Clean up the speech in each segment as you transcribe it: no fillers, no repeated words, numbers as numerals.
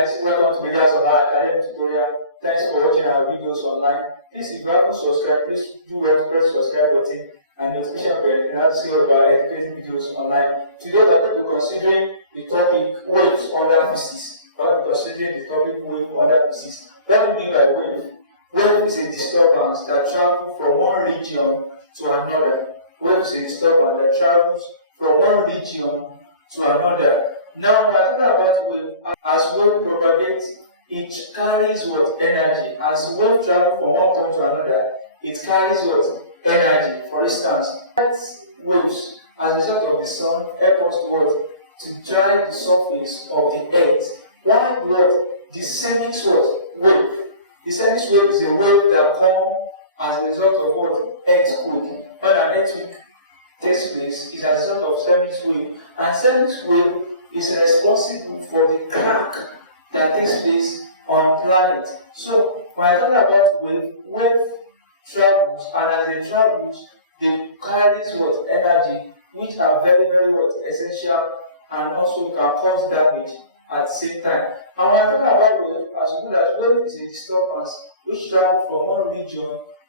guys, welcome to Leaders Online Academy tutorial. Thanks for watching our videos online. Please, if you haven't subscribed, please do well to press the subscribe button and notification bell in order to see all of our educating videos online. Today we are going to be considering the topic waves under physics. We are going to be considering the topic wave under physics. What do we mean by wave? Wave is a disturbance that travels from one region to another. Wave is a disturbance that travels from one region to another. Now we are talking about wave. As wave propagates, it carries what? Energy. As wave travels from one point to another, it carries what? Energy. For instance, light waves as a result of the sun help us to what? To dry the surface of the earth. Why what? The seismic what? Wave. The seismic wave is a wave that comes as a result of what? Earthquake. When an earthquake takes place, is as a result of seismic wave. And seismic wave is responsible for the crack that takes place on planet. So when I talk about wave, wave travels, and as they travels, they carry what? Energy, which are very, very what? Essential, and also can cause damage at the same time. And when I talk about wave, as we know that wave is a disturbance which travels from one region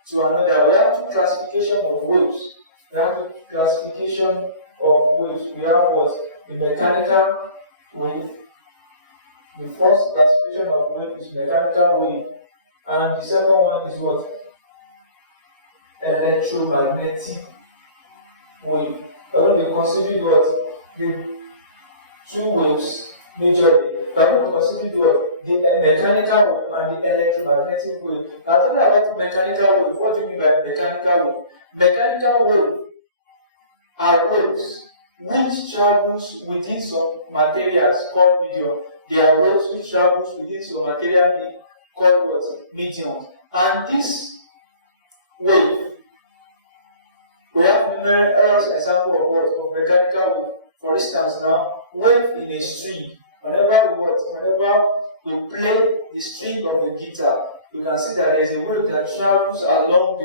to another. We have two classifications of waves. We have two classification of waves. We have what? The mechanical wave. The first classification of wave is mechanical wave, and the second one is what? Electromagnetic wave. We are going to be considering what? The two waves majorly. We are going to consider what? The mechanical wave and the electromagnetic wave. Now, talking about mechanical wave, what do you mean by mechanical wave? Mechanical wave are waves which travels within some materials called medium. They are waves which travels within some material called what? Medium. And this wave, we have numerous examples of what? Of mechanical wave. For instance, now, wave in a string. Whenever we play the string of the guitar, you can see that there is a wave that travels along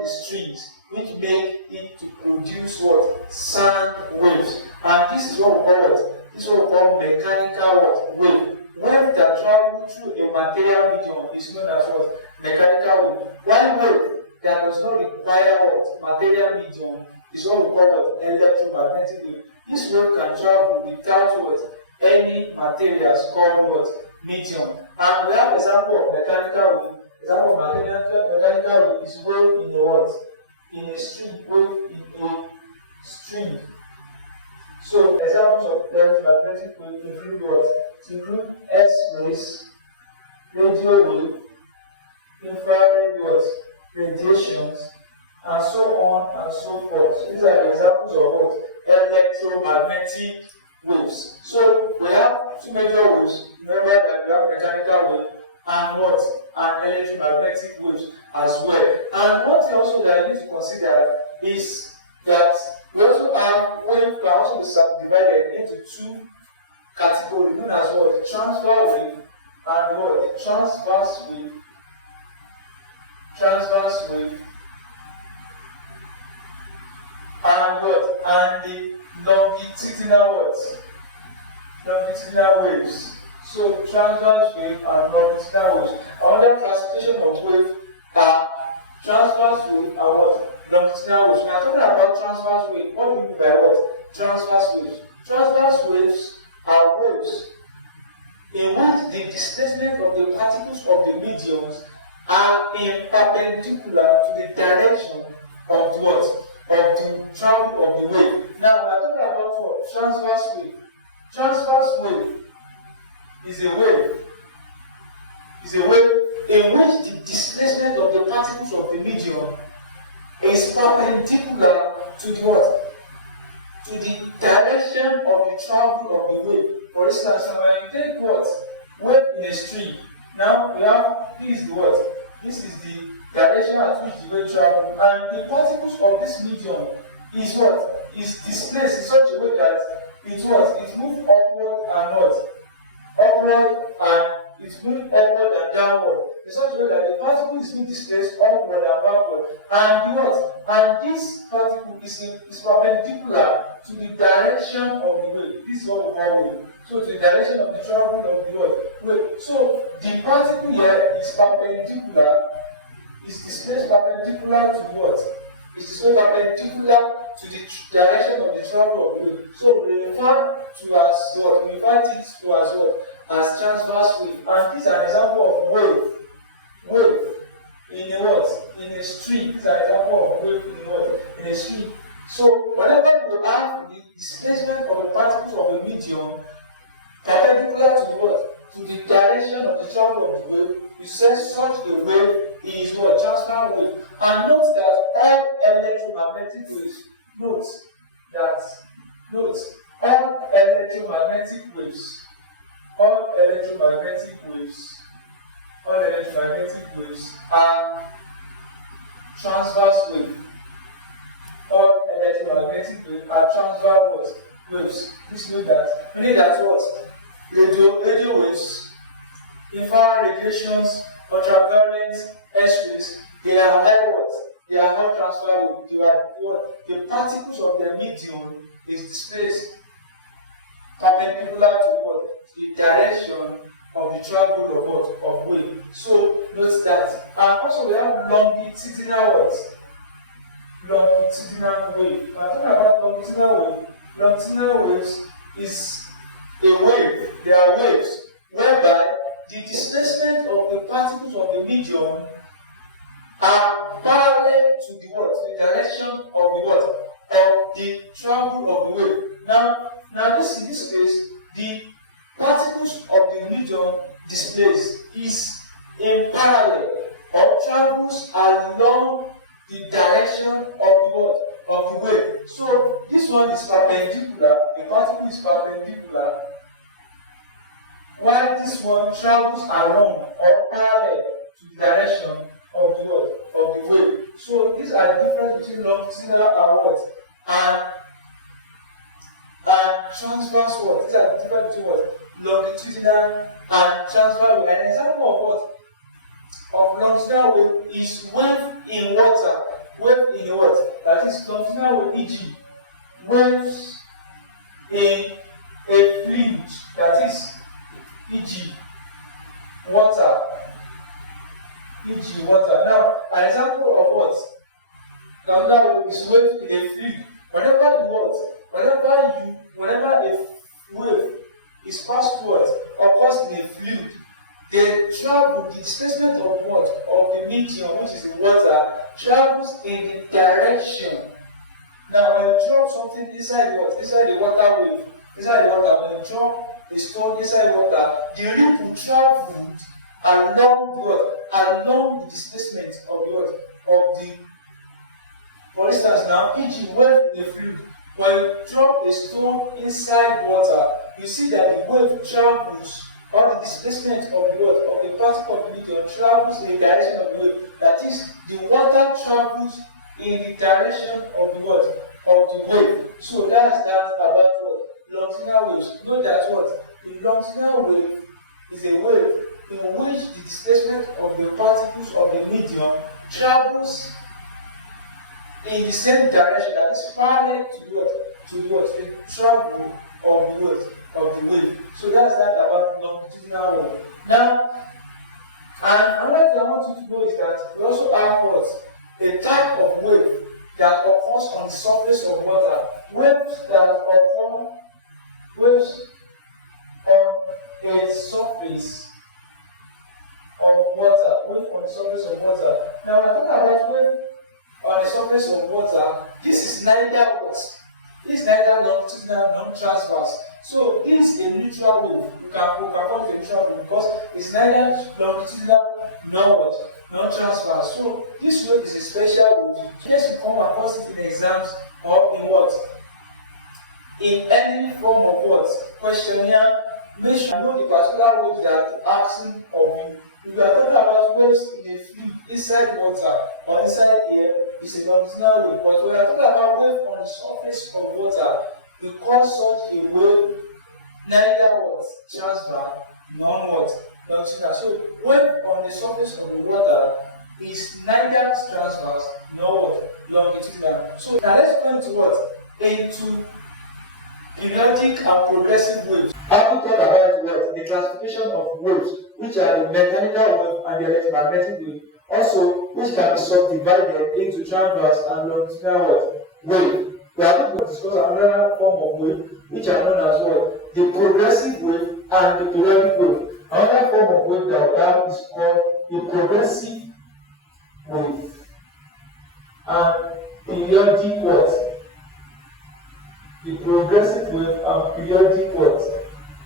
the strings, which make it to produce what? Sound waves. And this is what we call what? This is what we call mechanical what? Wave. Wave that travel through a material medium is known as what? Mechanical wave. One wave that does not require what? Material medium is what we call what? Electromagnetic wave. This wave can travel without what? Any materials called what? Medium. And we have example of mechanical wave. Example of mechanical wave is wave in a what? In a string. Wave in a string. So examples of electromagnetic wave include what? It include X-rays, radio wave, infrared what? Radiations, and so on and so forth. So these are the examples of what? Electromagnetic waves. So we have two major waves. Remember that we have mechanical wave and what? And electromagnetic waves as well. And one thing also that I need to consider is that we also have wave can also be subdivided into two categories known as what? The transverse wave and what? The transverse wave. Transverse wave and what? And the longitudinal what? Longitudinal waves. So transverse wave and longitudinal waves. Another classification of wave are transverse wave and what? Longitudinal waves. We are talking about transverse wave. What do we mean by what? Transverse waves. Transverse waves are waves in which the displacement of the particles of the mediums are in perpendicular to the direction of the what? Of the travel of the wave. Now we are talking about what? Transverse wave. Transverse wave is a wave in which the displacement of the particles of the medium is perpendicular to the what? To the direction of the travel of the wave. For instance, when you take what? Wave in a string. Now we have this is the what? This is the direction at which the wave travels, and the particles of this medium is what? Is displaced in such a way that it what? It moves upward and what? Upward and it moves upward and downward. In such a way that the particle is being displaced upward and backward. And what? And this particle is perpendicular to the direction of the wave. This is what we call wave. So to the direction of the travel of the wave. So the particle here is perpendicular, is displaced perpendicular to what? It's displaced perpendicular to the direction of the travel of the wave. So we refer to as what? We refer it to as what? As transverse wave. And this is an example of wave. Wave in a what? In a stream. This is an example of wave in a what? In a stream. So whenever you have the displacement of the particles of a medium perpendicular to the what? To the direction of the travel of the wave, you say such a wave is what? Transverse wave. And note that all electromagnetic waves, note all electromagnetic waves are transverse wave. All electromagnetic waves are transverse waves. This means that what? Radio waves, infrared radiations, ultraviolet, X-rays, they are all what? They are all transverse waves. They are what? The particles of the medium is displaced perpendicular to what? The direction of the travel of what? Of wave. So note that. And also we have longitudinal what? Longitudinal wave. When I'm talking about longitudinal waves is a wave. They are waves whereby the displacement of the particles of the medium are parallel to the what? The direction of the what? Of the travel of the wave. Now in this case, the particles of the medium displaced is in parallel or travels along the direction of the what? Of the wave. So this one is perpendicular, the particle is perpendicular, while this one travels along or parallel to the direction of the what? Of the wave. So these are the difference between longitudinal and what? And transverse what? These are the difference between what? Longitudinal and transverse wave. An example of what? Of longitudinal wave is wave in water. Wave in water. That is longitudinal wave, e.g. waves in a fluid. That is e.g. water. E.g. water. Now, an example of what? Longitudinal wave is wave in a fluid. Whenever a wave is passed through what? Occurs in a fluid, the displacement of what? Of the medium, which is the water, travels in the direction. Now, when you drop something inside what? Inside the water wave, when you drop a stone inside water, the ripple travels along the what? Along the displacement of the what? Of the. For instance, now, e.g. wave in a fluid, when you drop a stone inside water, you see that the wave travels, or the displacement of the water, of the particle of the medium travels in the direction of the wave. That is, the water travels in the direction of the water, of the wave. So that's that about what? Longitudinal waves. Note that what? The longitudinal wave is a wave in which the displacement of the particles of the medium travels in the same direction, that is parallel to what? To what? The travel of the wave. Of the wave. So that's that about longitudinal wave. Now, and another thing I want you to know is that we also have what? A type of wave that occurs on the surface of water. Waves that occur, waves on a surface of water. Wave on the surface of water. Now, when I talk about wave on the surface of water, this is neither what? This is neither longitudinal nor transverse. So this is a neutral wave. You can call it a neutral wave because it's neither longitudinal nor what? Nor transverse. So this wave is a special wave. Just to come across it in exams or in what? In any form of what? Questionnaire, make sure you know the particular wave that asking of you. If you are talking about waves in a fluid inside water or inside air, it's a longitudinal wave. But when I talk about wave on the surface of water, we call such a wave neither what? Transverse nor what? Longitudinal. So wave on the surface of the water is neither transverse nor what? Longitudinal. So now let's go into what? Into periodic and progressive waves. I will talk about what? The classification of waves, which are the mechanical wave and the electromagnetic wave. Also, which can be subdivided into transverse and longitudinal wave. We are going to discuss another form of wave, which are known as what? The progressive wave and the periodic wave. Another form of wave that we have is called the progressive wave and periodic what? The progressive wave and periodic what?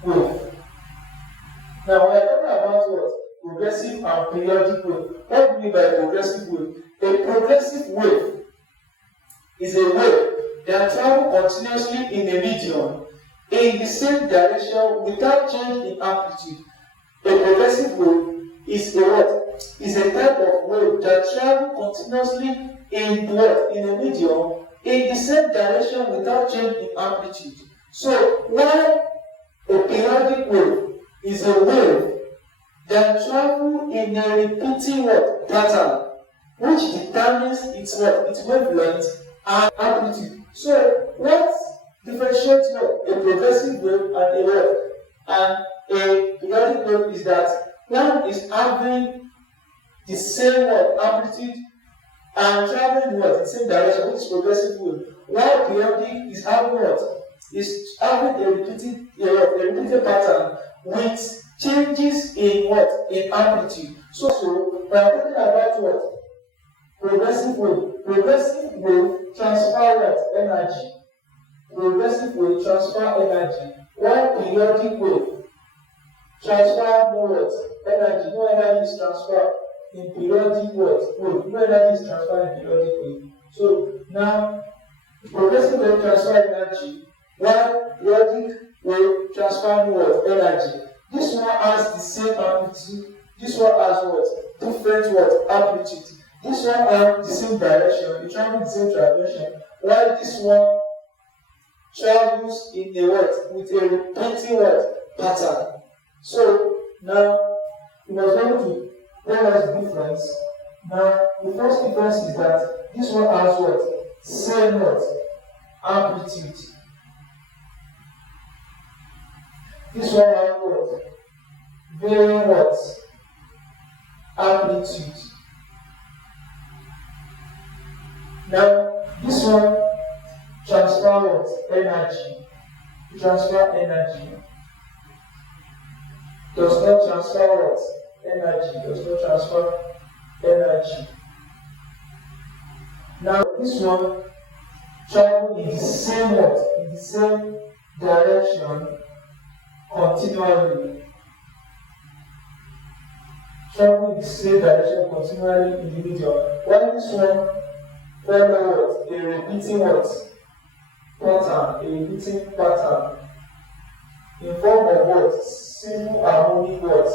Wave. Now we are talking about what? Progressive and periodic wave. What do we mean by progressive wave? A progressive wave is a wave that travels continuously in a medium in the same direction without change in amplitude. A progressive wave is a what? Is a type of wave that travels continuously in what? In a medium in the same direction without change in amplitude. So while a periodic wave is a wave that travels in a repeating what? Pattern, which determines its what? Its wavelength and amplitude. So what differentiates what? A progressive wave and a what? And a periodic wave is that one is having the same what? Amplitude and traveling what? In the same direction, which is progressive wave. While periodic is having what? Is having a repeated pattern with changes in what? In amplitude. So we are talking about what? Progressive wave. Progressive wave transfer what? Energy. Progressive wave transfer energy. While periodic wave transfer no what? Energy. No energy is transferred in periodic what? Wave. No energy is transferred in periodic wave. So now progressive wave transfer energy, while periodic wave transfer no what? Energy. This one has the same amplitude. This one has what? Different what? Amplitude. This one has the same direction. It travels the same direction. While this one travels in a what? With a repeating what? Pattern. So now we must be able to realize the difference. Now the first difference is that this one has what? Same what? Amplitude. This one has what? Varying what? Amplitude. Now this one transfer what? Energy. Transfer energy. Does not transfer what? Energy. Does not transfer energy. Now this one travel in the same what? In the same direction continually. Travel in the same direction continually in the medium. While this one follow what? A repeating what? Pattern. A repeating pattern. In form of what? Simple harmonic what?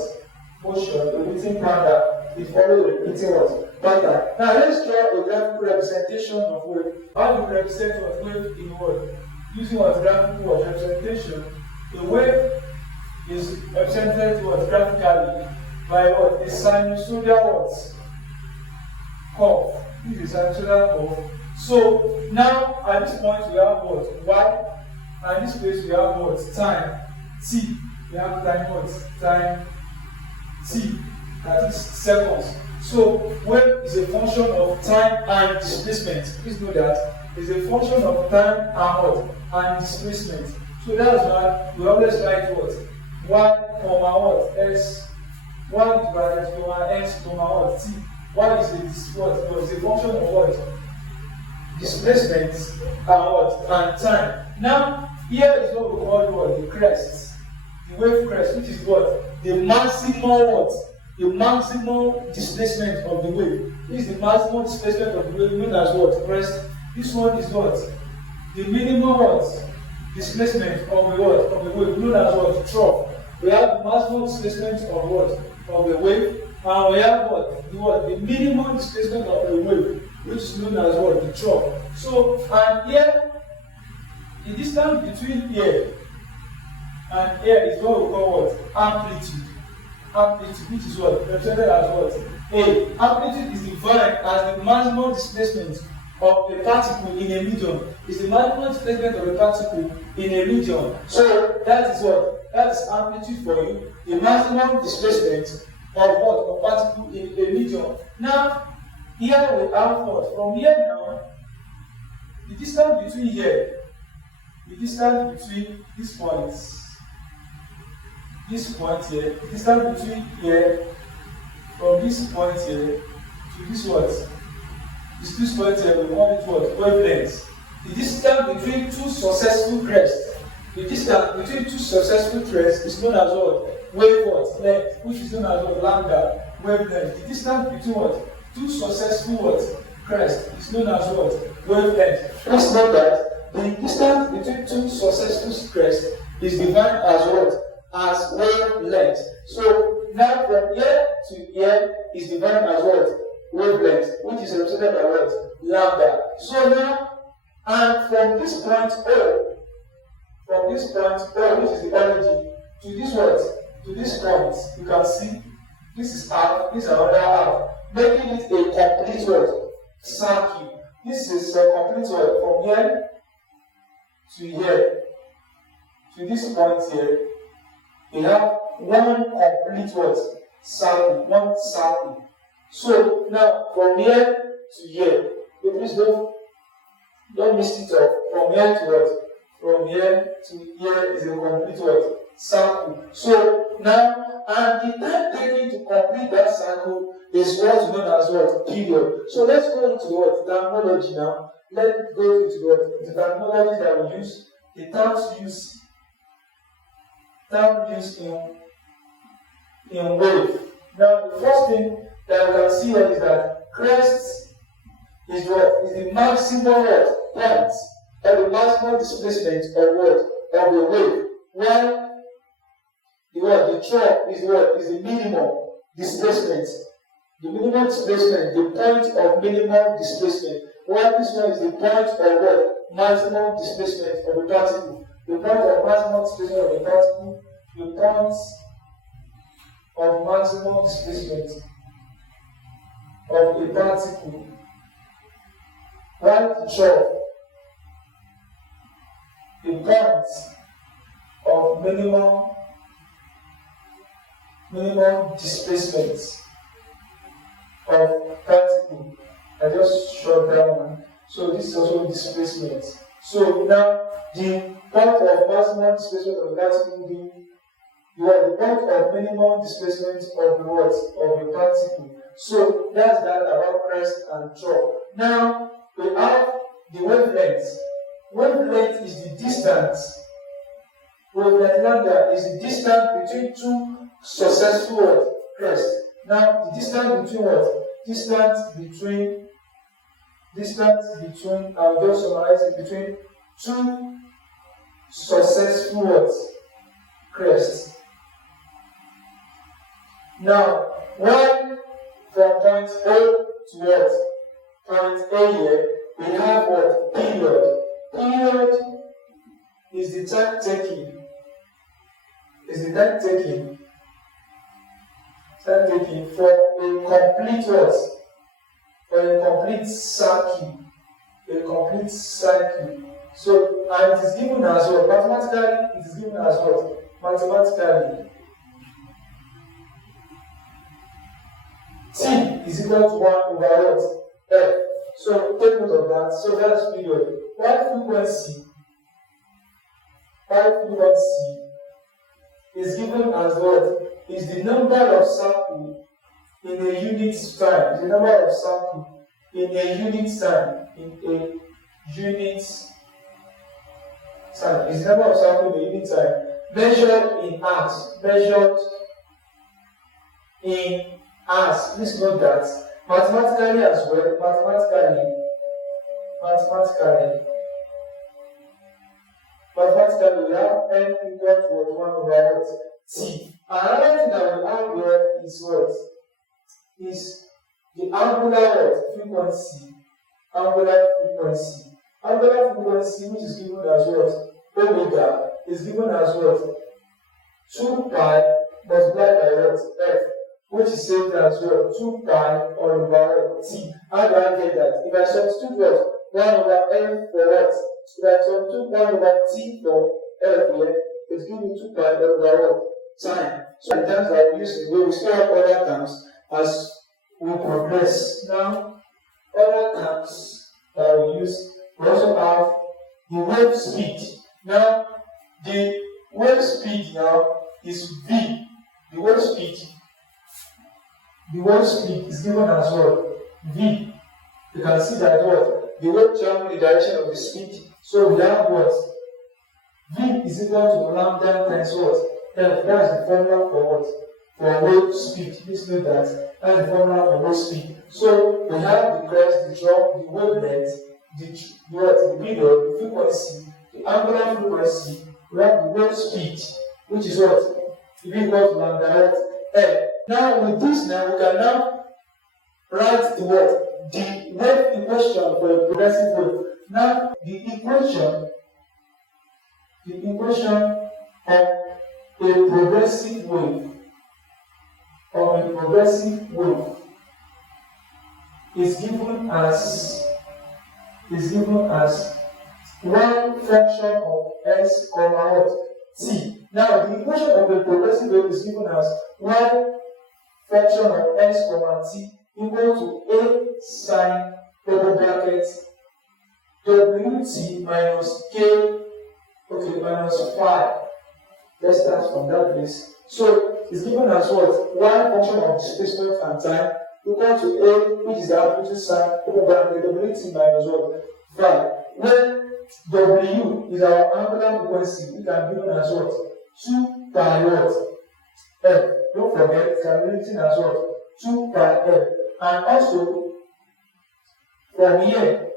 Motion. A repeating pattern. It follows a repeating what? Pattern. Now let's draw a graphical representation of wave. How do we represent what? Wave in word? Using what? Graphical what? Representation. The wave is represented what? Graphically by what? A sinusoidal what? Curve. This is a sinusoidal curve. So now at this point we have what? Y. And in this place we have what? Time. T. We have time what? Time T. That is seconds. So wave is a function of time and displacement. Please know that it's a function of time and what? And displacement. So that's why we always write what? Y comma what? S. Y divided comma S comma what? T. Y is a what? It's a function of what? Displacement and what? And time. Now here is what we call what? The crest. The wave crest, which is what? The maximum what? The maximum displacement of the wave. This is the maximum displacement of the wave known as what? Crest. This one is what? The minimum what? Displacement of the what? Of the wave known as what? Trough. We have the maximum displacement of what? Of the wave. And we have what? The what? The minimum displacement of the wave, which is known as what? The trough. So, and here, the distance between here and here is what we call what? Amplitude. Amplitude, which is what? Represented as what? A. Amplitude is defined as the maximum displacement of a particle in a medium. Is the maximum displacement of a particle in a medium. So that is what? That is amplitude for you. The maximum displacement of what? Of particle in a medium. Now, here we have what? From here now, the distance between here, the distance between these points, this point here, the distance between here, from this point here to this what? This point here, we want it what? Wavelengths. The distance between two successful crests, the distance between two successful crests is known as what? Wave length, which is known as what? Lambda, wavelength. The distance between what? Two successful what? Crests is known as what? Wavelength. Please note that the distance between two successful crests is defined as what? As wavelength. So now from here to here is defined as what? Wavelength, which is represented by what? Lambda. So now, and from this point O, which is the origin, to this what? To this point, you can see this is half, this is another half, making it a complete what? Circle. This is a complete what? From here to here, to this point here, we have one complete what? Circle, one circle. So now from here to here, please don't mix it up. From here to what? From here to here is a complete what? Circle. So now, and the time taken to complete that circle is what's known as what? Period. So let's go into what? Terminology now. Let's go into what? The terminology that we use, the terms used in wave. Now the first thing that we can see here is that crest is what? Is the maximum what? Point or the maximum displacement of what? Of the wave. While the what? The trough is what? Is the minimum displacement. The minimum displacement, the point of minimum displacement. While this one is the point of what? Maximum displacement of a particle. The point of maximum displacement of a particle, the point of maximum displacement of a particle. While the trough, the point of minimum displacement of particle. I just short that one. So this is also displacement. So now the point of maximum displacement of the particle being the point of minimum displacement of the what? Of the particle. So that's that about crest and trough. Now we have the wavelength. Wavelength is the distance. Wavelength lambda is the distance between two successful what? Crests. Now the distance between what? Distance between I'll just summarize it, between two successful what? Crests. Now, when from point A to what? Point A here, we have what? Period. Period is the time taking. For a complete what? For a complete circle. A complete circle. So, and it is given as what? Mathematically, it is given as what? Mathematically, T is equal to 1 over what? F. So, take note of that. So, that's period. While frequency is given as what? Is the number of circles in a unit time. The number of circles in a unit time. Is the number of circles in a unit time. Measured in hours. Please note that. Mathematically as well. Mathematically, we have n equal to 1 over t. Another thing that we have here is what? Is the angular frequency. Angular frequency, which is given as what? Omega, is given as what? 2 pi multiplied by what? F, which is saved as what? 2 pi all over t. How do I get that? If I substitute what? 1 over L for what? If I substitute 1 over T for L here, it's giving me 2 pi L over what? Time. So the terms that we use, we will still have other terms as we progress. Now, other terms that we use, we also have the wave speed. Now, the wave speed now is V. The wave speed is given as what? V. You can see that what? The wave travel in the direction of the speed. So we have what? V is equal to lambda times what? F. That's the formula for what? For wave speed. Please note that. That's the formula for wave speed. So we have the crest, the drop, the wavelength, the period, the frequency, the angular frequency. We have the wave speed, which is what? V equal to lambda F. Now with this now we can now write the what? The wave equation for a progressive wave. Now the equation of a progressive wave is given as one function of s comma what? T. Now the equation of a progressive wave is given as one function of s comma t equal to a sine double bracket wt minus k minus phi. Let's start from that place. So it's given as what? One function of displacement and time equal to a, which is the amplitude sine double bracket wt minus what? Phi. When W is our angular frequency, we can given as what? 2 pi what? F. Don't forget, it can be written as what? 2 pi F. And also, from here,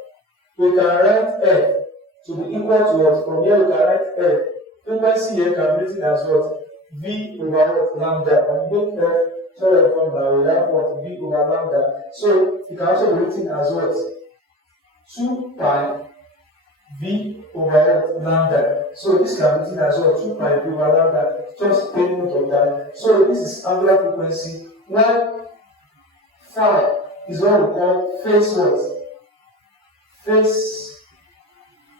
we can write F to be equal to what? From here, we can write F. Frequency here can be written as what? V over what? Lambda. And we make F, sorry, formula, we have what? V over lambda. So, it can also be written as what? 2 pi V over lambda. So this can be written as well 2 pi V over lambda. Just take note of that. So this is angular frequency. While phi is what we call phase what? Phase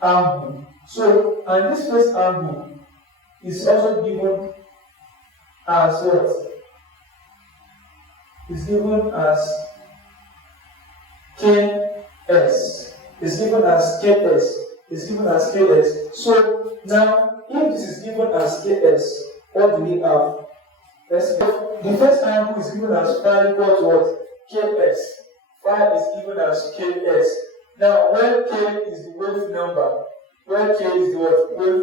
angle. So and this phase angle is also given as what? Is given as Ks. Is given as Ks. Is given as Ks. So now, if this is given as Ks, what do we have? The first angle is given as phi equal to what? Ks. Phi is given as Ks. Now, where K is the wave number, wave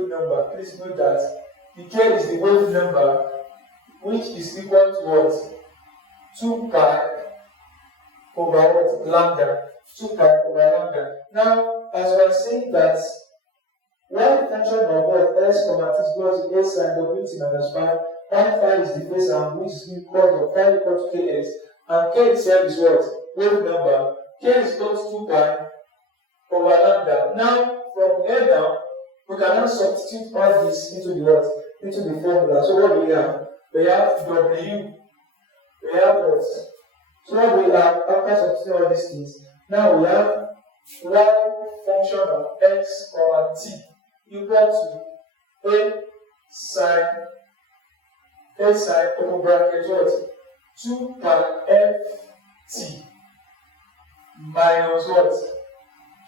number, please note that the K is the wave number, which is equal to what? 2 pi over what? Lambda. 2 pi over lambda. Now, as we are saying that one function of what s comma t is equal to a sine wt minus phi, phi is the phase angle, which is equal to phi equal to ks, and k itself is what? Wave number. K is equal to 2 pi over lambda. Now, from here now, we can now substitute all this into the what? Into the formula. So what do we have? We have W. We have what? So what do we have after substituting all these things? Now we have one function of x comma t equal to a sine open bracket what? 2 pi f t minus what?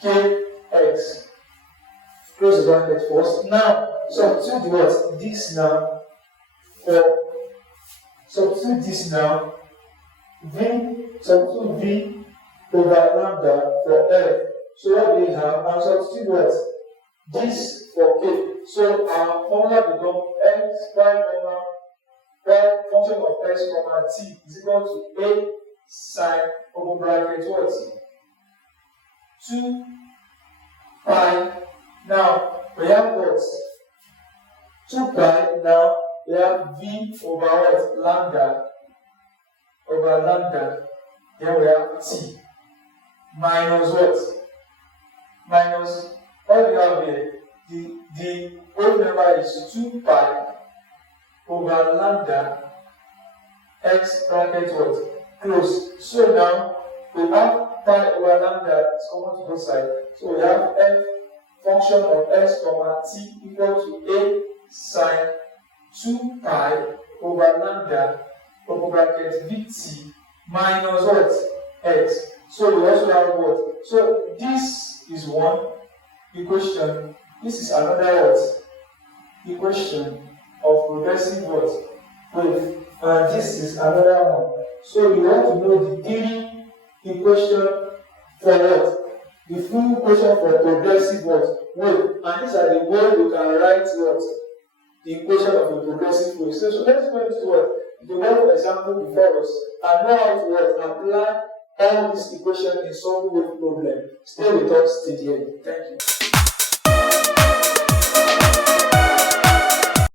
Kx. Close the bracket first. Now substitute what? This now for substitute this now substitute v over lambda for F. So what we have, and substitute what? This for K. So our formula becomes x comma y function of x comma t is equal to a sine open bracket what? 2 pi. Now we have what? 2 pi. Now we have v over what? Lambda over lambda. Then we have t. Minus what? Minus what do we have here? The wave number is 2 pi over lambda x bracket what? Close. So now we have pi over lambda is common to both sides. So we have f function of x comma t equal to a sine 2 pi over lambda open bracket vt minus what? X. So we also have what? So this is one equation. This is another what? Equation of progressive what? Wave. And this is another one. So you want to know the three equation for what? The full equation for progressive what? Wave. And these are the way we can write what? The equation of a progressive wave. So let's go into what? The one example before us and know how to what? Apply all this equation in solving wave problem. Stay with us till the end. Thank you.